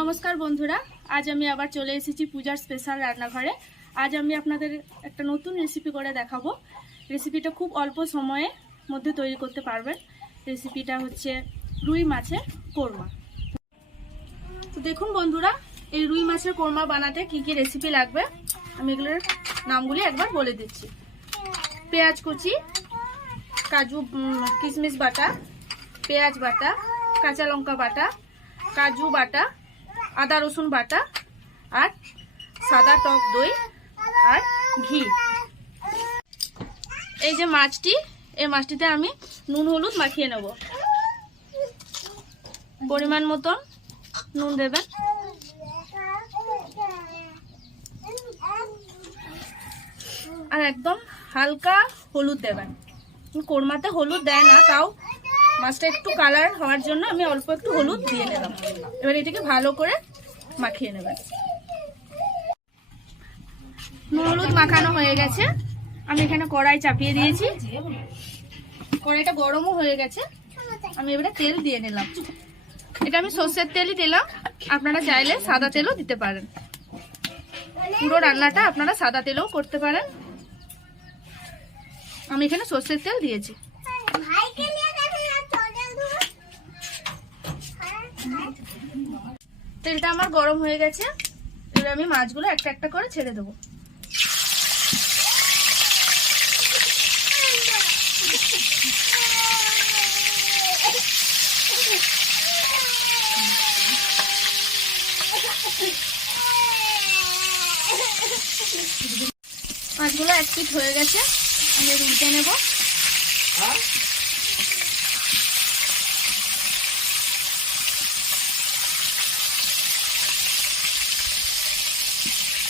নমস্কার বন্ধুরা, আজ আমি আবার চলে এসেছি পূজার স্পেশাল রান্নাঘরে। আজ আমি আপনাদের একটা নতুন রেসিপি করে দেখাবো। রেসিপিটা খুব অল্প সময়ের মধ্যে তৈরি করতে পারবেন। রেসিপিটা হচ্ছে রুই মাছের কোরমা। তো দেখুন বন্ধুরা, এই রুই মাছের কোরমা বানাতে কি কি রেসিপি লাগবে আমি এগুলোর নামগুলি একবার বলে দিচ্ছি। পেঁয়াজ কুচি, কাজু কিশমিশ বাটা, পেঁয়াজ বাটা, কাঁচা লঙ্কা বাটা, কাজু বাটা, আদা রসুন বাটা, আর সাদা টক দই আর ঘি। এই যে মাছটি, এই মাছটিতে আমি নুন হলুদ মাখিয়ে নেব। পরিমাণ মতন নুন দেবেন, আর একদম হালকা হলুদ দেবেন। কোরমাতে হলুদ দেয় না, তাও মাছটা একটু কালার হওয়ার জন্য আমি অল্প একটু হলুদ দিয়ে নিলাম। এবার এটাকে ভালো করে মাখিয়ে নেবেন। নুন হলুদ মাখানো হয়ে গেছে। আমি এখানে কড়াই চাপিয়ে দিয়েছি, কড়াইটা গরমও হয়ে গেছে। আমি এবারে তেল দিয়ে নিলাম। এটা আমি সর্ষের তেলই দিলাম, আপনারা চাইলে সাদা তেলও দিতে পারেন। পুরো রান্নাটা আপনারা সাদা তেলেও করতে পারেন। আমি এখানে সর্ষের তেল দিয়েছি। তেলটা আমার গরম হয়ে গেছে। এবার আমি মাছগুলো একটা একটা করে ছেড়ে দেবো। মাছগুলো এক পিঠ হয়ে গেছে, আমি উল্টে নেব।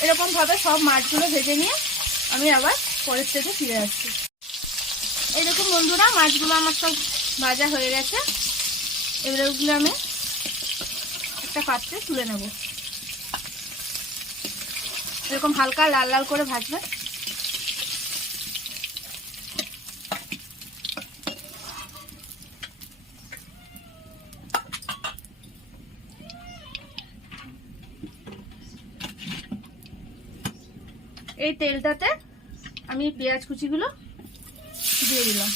এরকম ভাবে সব মাছগুলো ভেজে নিয়ে আমি আবার পরের থেকে ফিরে আসছি। এইরকম বন্ধুরা, মাছগুলো আমার সব ভাজা হয়ে গেছে। এবারে ওগুলো আমি একটা পাত্রে তুলে নেব। এরকম হালকা লাল লাল করে ভাজবেন। এই তেলটাতে আমি পেঁয়াজ কুচিগুলো দিয়ে দিলাম।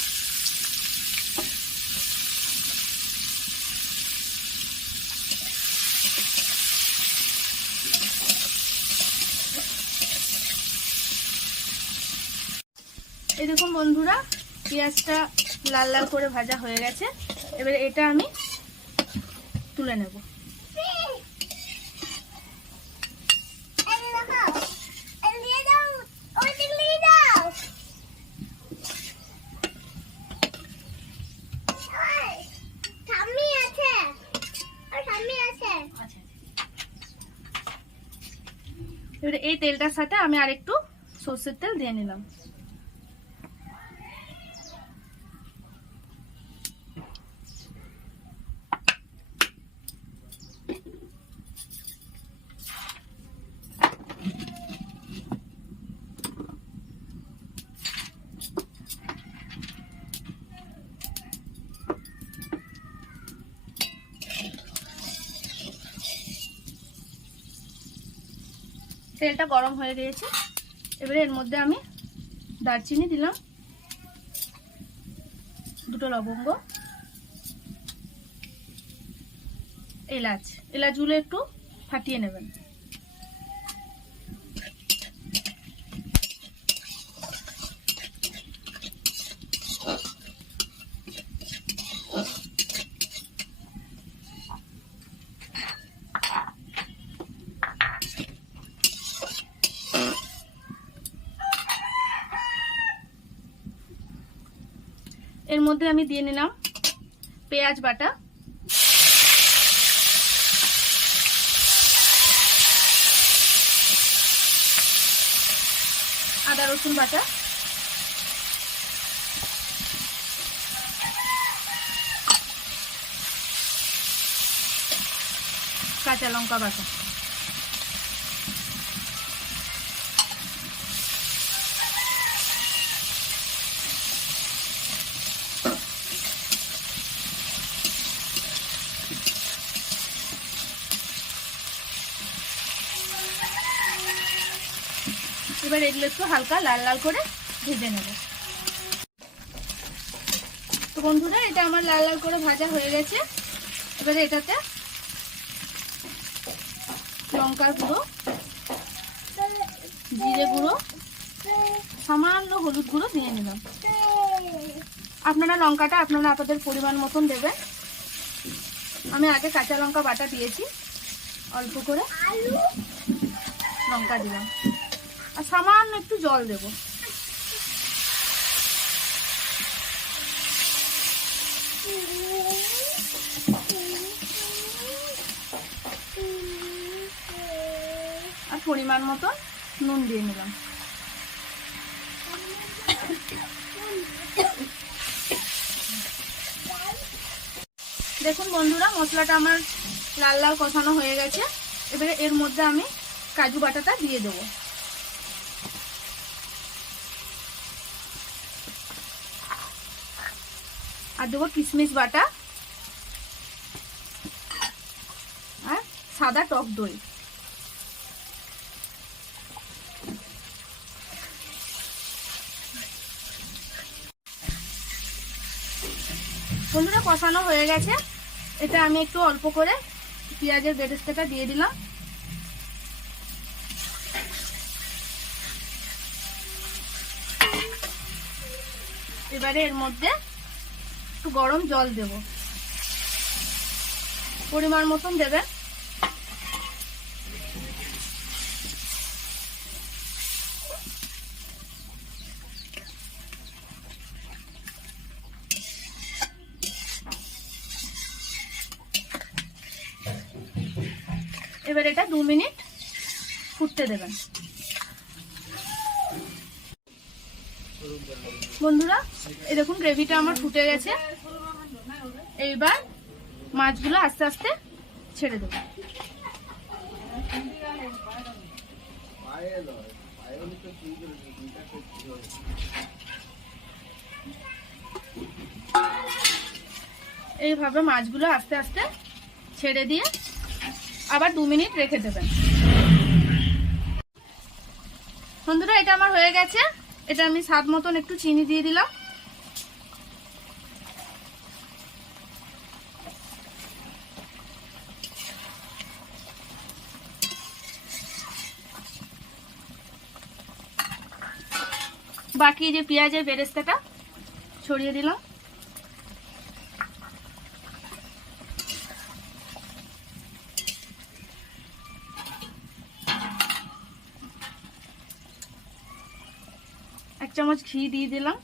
এই দেখুন বন্ধুরা, পেঁয়াজটা লাল লাল করে ভাজা হয়ে গেছে। এবারে এটা আমি তুলে নেব। এবারে এই তেলটার সাথে আমি আরেকটু সর্ষের তেল দিয়ে নিলাম। তেলটা গরম হয়ে গিয়েছে। এবারে এর মধ্যে আমি দারচিনি দিলাম, দুটো লবঙ্গ, এলাচগুলো একটু ফাটিয়ে নেবেন। এর মধ্যে আমি দিয়ে নিলাম পেঁয়াজ বাটা, আদা রসুন বাটা, কাঁচা লঙ্কা বাটা। এবার এগুলো একটু হালকা লাল লাল করে ভেজে নেব। তো বন্ধুরা, এটা আমার লাল লাল করে ভাজা হয়ে গেছে। এবারে এটাতে লঙ্কার গুঁড়ো, জিরে গুঁড়ো, সামান্য হলুদ গুঁড়ো দিয়ে নিলাম। আপনারা লঙ্কাটা আপনারা আপনাদের পরিমাণ মতন দেবেন। আমি আগে কাঁচা লঙ্কা বাটা দিয়েছি, অল্প করে লঙ্কা দিলাম আর সামান্য একটু জল দেব। আর পরিমাণ মতো নুন দিয়ে নিলাম। দেখুন বন্ধুরা, মশলাটা আমার লাল লাল কষানো হয়ে গেছে। এবারে এর মধ্যে আমি কাজু বাটাটা দিয়ে দেবো। আর দেবো কিশমিশ বাটা আর সাদা টক দই। বন্ধুরা, কষানো হয়ে গেছে। এটা আমি একটু অল্প করে পেঁয়াজের বেরেস্তাটা দিয়ে দিলাম। এবারে এর মধ্যে একটু গরম জল দেব, পরিমাণ মতন দেবেন। এবার এটা 2 মিনিট ফুটতে দেবেন। বন্ধুরা, এই দেখুন গ্রেভিটা আমার ফুটে গেছে। এইবার মাছগুলো আস্তে আস্তে ছেড়ে দেব। এইভাবে মাছগুলো আস্তে আস্তে ছেড়ে দিয়ে আবার 2 মিনিট রেখে দেবেন। বন্ধুরা, এটা আমার হয়ে গেছে। এটা আমি স্বাদ মতন একটু চিনি দিয়ে দিলাম। বাকি যে পেঁয়াজের বেরেস্তাটা ছড়িয়ে দিলাম। এক চামচ ঘি দিয়ে দিলাম।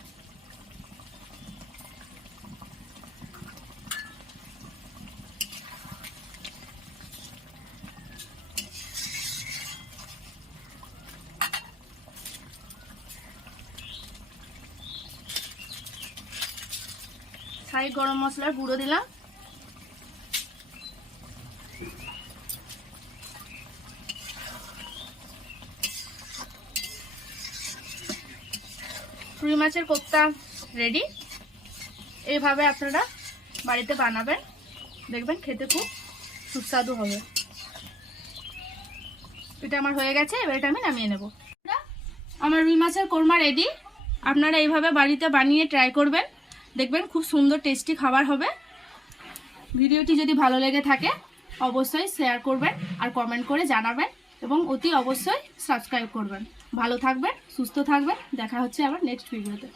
ছাই গরম মশলার গুঁড়ো দিলাম। রুই মাছের কোপ্তা রেডি। এইভাবে আপনারা বাড়িতে বানাবেন, দেখবেন খেতে খুব সুস্বাদু হবে। এটা আমার হয়ে গেছে। এবার এটা আমি নামিয়ে নেব। আমার রুই মাছের কোরমা রেডি। আপনারা এইভাবে বাড়িতে বানিয়ে ট্রাই করবেন, দেখবেন খুব সুন্দর টেস্টি খাবার হবে। ভিডিওটি যদি ভালো লেগে থাকে অবশ্যই শেয়ার করবেন আর কমেন্ট করে জানাবেন এবং অতি অবশ্যই সাবস্ক্রাইব করবেন। ভালো থাকবেন, সুস্থ থাকবেন। দেখা হচ্ছে আবার নেক্সট ভিডিওতে।